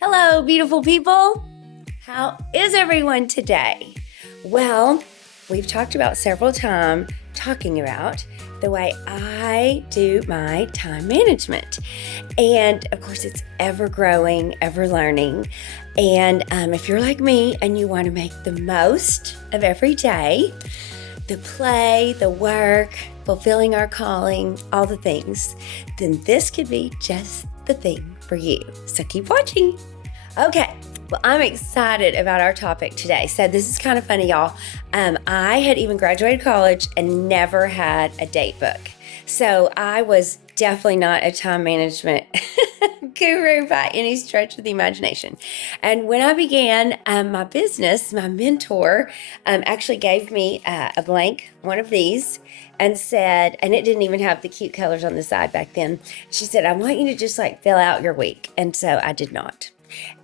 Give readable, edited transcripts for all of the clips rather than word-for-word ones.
Hello, beautiful people. How is everyone today? Well, we've talked about several times talking about the way I do my time management. And of course, it's ever growing, ever learning. And if you're like me and you want to make the most of every day, the play, the work, fulfilling our calling, all the things, then this could be just the thing for you. So keep watching. Okay, well, I'm excited about our topic today. So this is kind of funny, y'all. I had even graduated college and never had a date book. So I was definitely not a time management guru by any stretch of the imagination. And when I began my business, my mentor actually gave me a blank one of these and said, and it didn't even have the cute colors on the side back then. She said, I want you to just like fill out your week. And so I did not.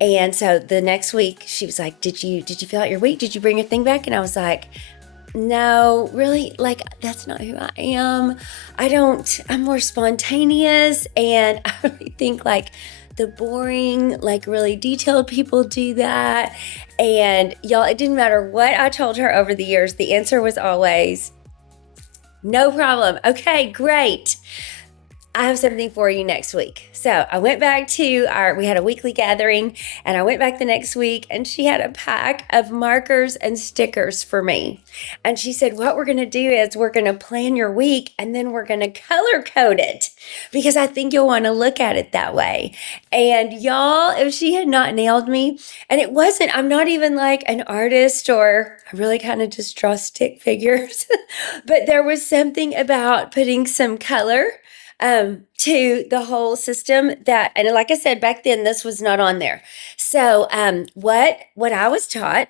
And so the next week she was like, did you fill out your week? Did you bring your thing back? And I was like, no, really, like, that's not who I am. I'm more spontaneous. And I really think like the boring, like really detailed people do that. And y'all, it didn't matter what I told her over the years. The answer was always, no problem. Okay, great. I have something for you next week. So I went back to we had a weekly gathering, and I went back the next week, and she had a pack of markers and stickers for me. And she said, what we're going to do is we're going to plan your week, and then we're going to color code it because I think you'll want to look at it that way. And y'all, if she had not nailed me, and I'm not even like an artist, or I really kind of just draw stick figures, but there was something about putting some color to the whole system and like I said, back then, this was not on there. So, what I was taught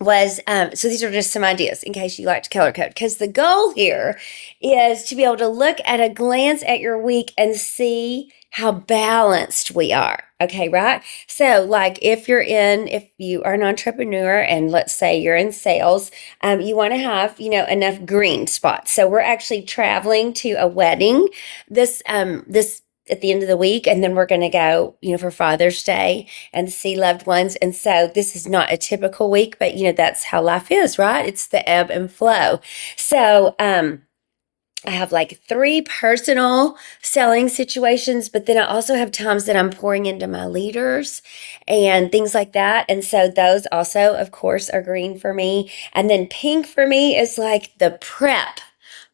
was, so these are just some ideas in case you like to color code, because the goal here is to be able to look at a glance at your week and see how balanced we are. Okay, right? So like if you are an entrepreneur and let's say you're in sales, you want to have, enough green spots. So we're actually traveling to a wedding this at the end of the week, and then we're going to go, for Father's Day and see loved ones. And so this is not a typical week, but that's how life is, right? It's the ebb and flow. So, I have like 3 personal selling situations, but then I also have times that I'm pouring into my leaders and things like that. And so those also, of course, are green for me. And then pink for me is like the prep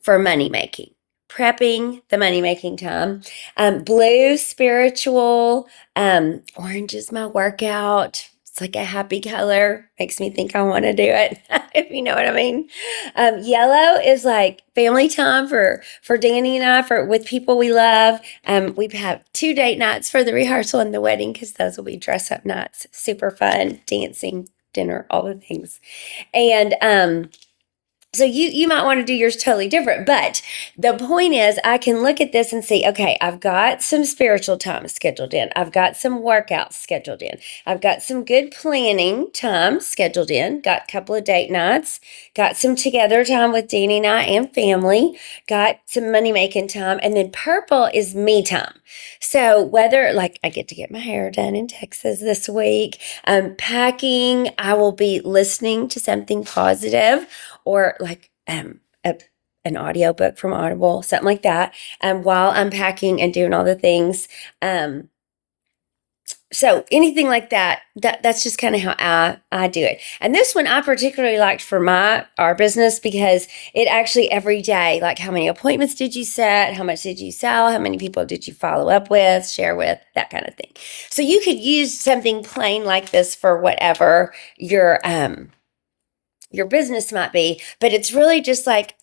for money making. Prepping the money-making time. Blue, spiritual. Orange is my workout. It's like a happy color. Makes me think I want to do it, if you know what I mean. Yellow is like family time for Danny and I, with people we love. We have 2 date nights for the rehearsal and the wedding, because those will be dress-up nights. Super fun, dancing, dinner, all the things. And so you might want to do yours totally different, but the point is I can look at this and see, okay, I've got some spiritual time scheduled in. I've got some workouts scheduled in. I've got some good planning time scheduled in. Got a couple of date nights. Got some together time with Danny and I and family. Got some money making time. And then purple is me time. So whether like I get to get my hair done in Texas this week, packing, I will be listening to something positive, or like an audio book from Audible, something like that, while I'm packing and doing all the things. So anything like that's just kind of how I do it. And this one I particularly liked for our business, because it actually every day, like how many appointments did you set? How much did you sell? How many people did you follow up with, share with, that kind of thing. So you could use something plain like this for whatever your business might be, but it's really just like,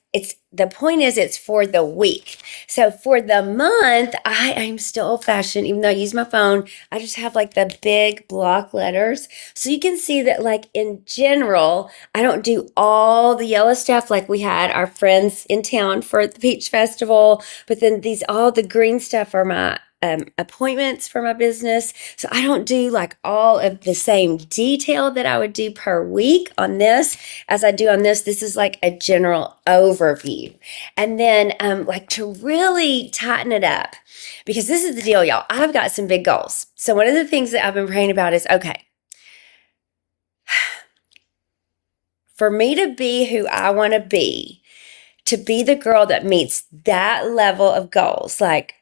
the point is it's for the week. So for the month, I'm still old fashioned, even though I use my phone, I just have like the big block letters. So you can see that like in general, I don't do all the yellow stuff. Like we had our friends in town for the Peach Festival, but then all the green stuff are my appointments for my business. So I don't do like all of the same detail that I would do per week on this as I do on this. This is like a general overview. And then like to really tighten it up, because this is the deal, y'all. I've got some big goals. So one of the things that I've been praying about is, okay, for me to be who I want to be the girl that meets that level of goals, like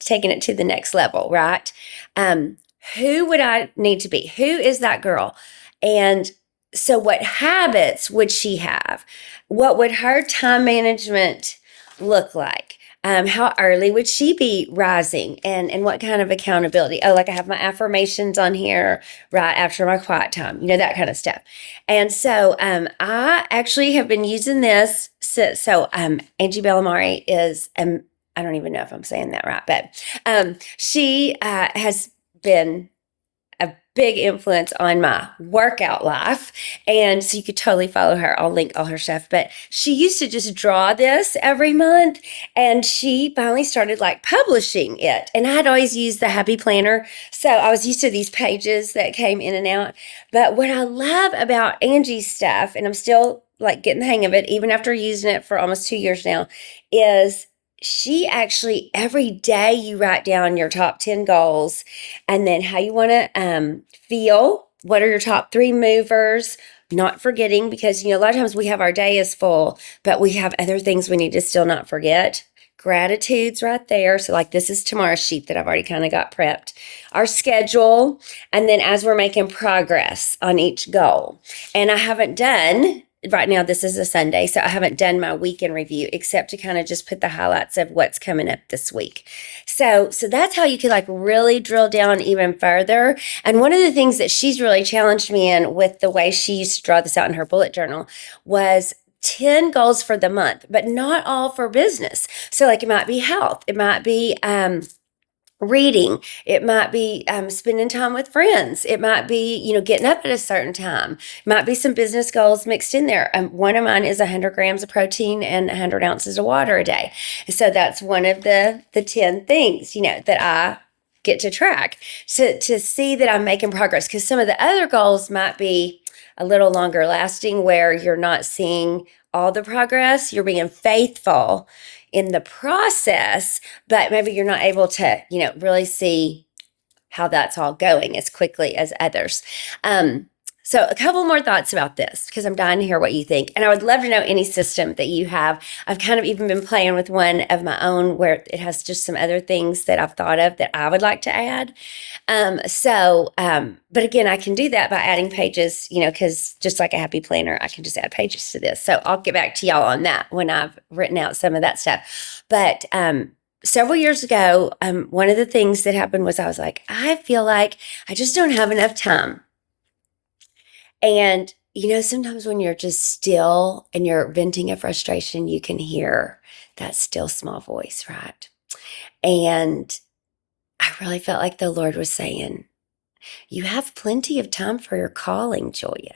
taking it to the next level, right? Who would I need to be? Who is that girl? And so what habits would she have? What would her time management look like? How early would she be rising, and what kind of accountability? Oh, like I have my affirmations on here right after my quiet time, that kind of stuff. And so I actually have been using this. So Angie Bellemare is, I don't even know if I'm saying that right, but she has been a big influence on my workout life. And so you could totally follow her. I'll link all her stuff. But she used to just draw this every month, and she finally started like publishing it. And I had always used the Happy Planner. So I was used to these pages that came in and out. But what I love about Angie's stuff, and I'm still like getting the hang of it, even after using it for almost 2 years now, is she actually, every day you write down your top 10 goals and then how you want to feel. What are your top 3 movers? Not forgetting, because, a lot of times we have our day is full, but we have other things we need to still not forget. Gratitudes right there. So like this is tomorrow's sheet that I've already kind of got prepped. Our schedule. And then as we're making progress on each goal. And I haven't done, right now, this is a Sunday, so I haven't done my weekend review except to kind of just put the highlights of what's coming up this week. So that's how you can like really drill down even further. And one of the things that she's really challenged me in with the way she used to draw this out in her bullet journal was 10 goals for the month, but not all for business. So like it might be health, it might be reading, it might be spending time with friends, it might be getting up at a certain time, it might be some business goals mixed in there. One of mine is 100 grams of protein and 100 ounces of water a day. So that's one of the 10 things that I get to track to see that I'm making progress, because some of the other goals might be a little longer lasting, where you're not seeing all the progress. You're being faithful in the process, but maybe you're not able to, really see how that's all going as quickly as others. So a couple more thoughts about this, because I'm dying to hear what you think. And I would love to know any system that you have. I've kind of even been playing with one of my own where it has just some other things that I've thought of that I would like to add. But again, I can do that by adding pages, because just like a Happy Planner, I can just add pages to this. So I'll get back to y'all on that when I've written out some of that stuff. But several years ago, one of the things that happened was I was like, I feel like I just don't have enough time. And, sometimes when you're just still and you're venting a frustration, you can hear that still small voice, right? And I really felt like the Lord was saying, you have plenty of time for your calling, Julia.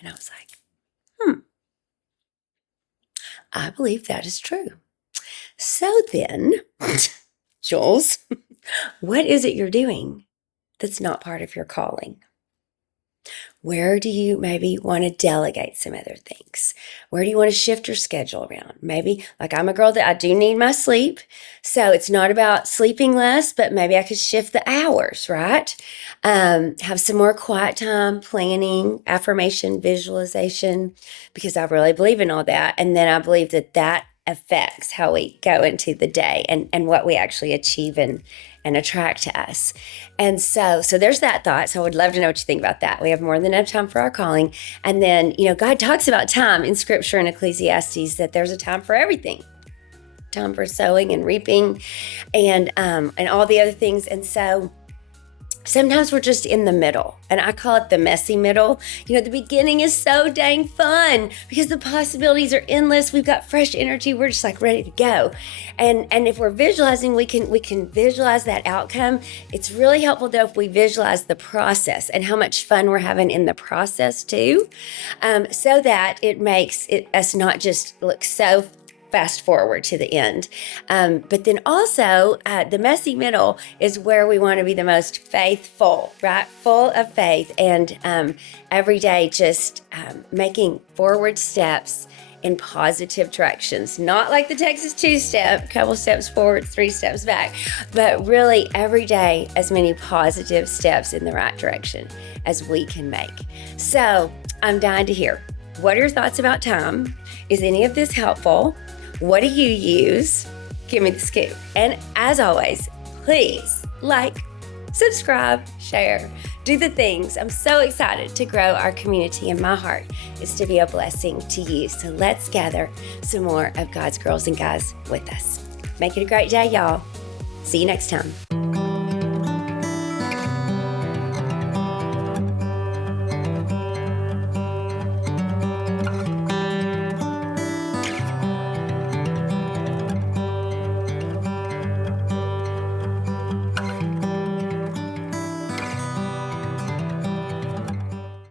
And I was like, I believe that is true. So then, Jules, what is it you're doing that's not part of your calling? Where do you maybe want to delegate some other things? Where do you want to shift your schedule around? Maybe, like I'm a girl that I do need my sleep. So it's not about sleeping less, but maybe I could shift the hours, right? Have some more quiet time, planning, affirmation, visualization, because I really believe in all that. And then I believe that affects how we go into the day and what we actually achieve and attract to us. And so there's that thought. So I would love to know what you think about that. We have more than enough time for our calling. And then, God talks about time in scripture in Ecclesiastes, that there's a time for everything. Time for sowing and reaping and all the other things. And so sometimes we're just in the middle, and I call it the messy middle. The beginning is so dang fun because the possibilities are endless. We've got fresh energy. We're just like ready to go. And if we're visualizing, we can visualize that outcome. It's really helpful though if we visualize the process and how much fun we're having in the process too, so that it makes us not just look so fast forward to the end. But then also, the messy middle is where we want to be the most faithful, right? Full of faith, and every day just making forward steps in positive directions. Not like the Texas two-step, couple steps forward, 3 steps back, but really every day as many positive steps in the right direction as we can make. So I'm dying to hear, what are your thoughts about time? Is any of this helpful? What do you use? Give me the scoop. And as always, please like, subscribe, share, do the things. I'm so excited to grow our community, and my heart is to be a blessing to you. So let's gather some more of God's girls and guys with us. Make it a great day, y'all. See you next time.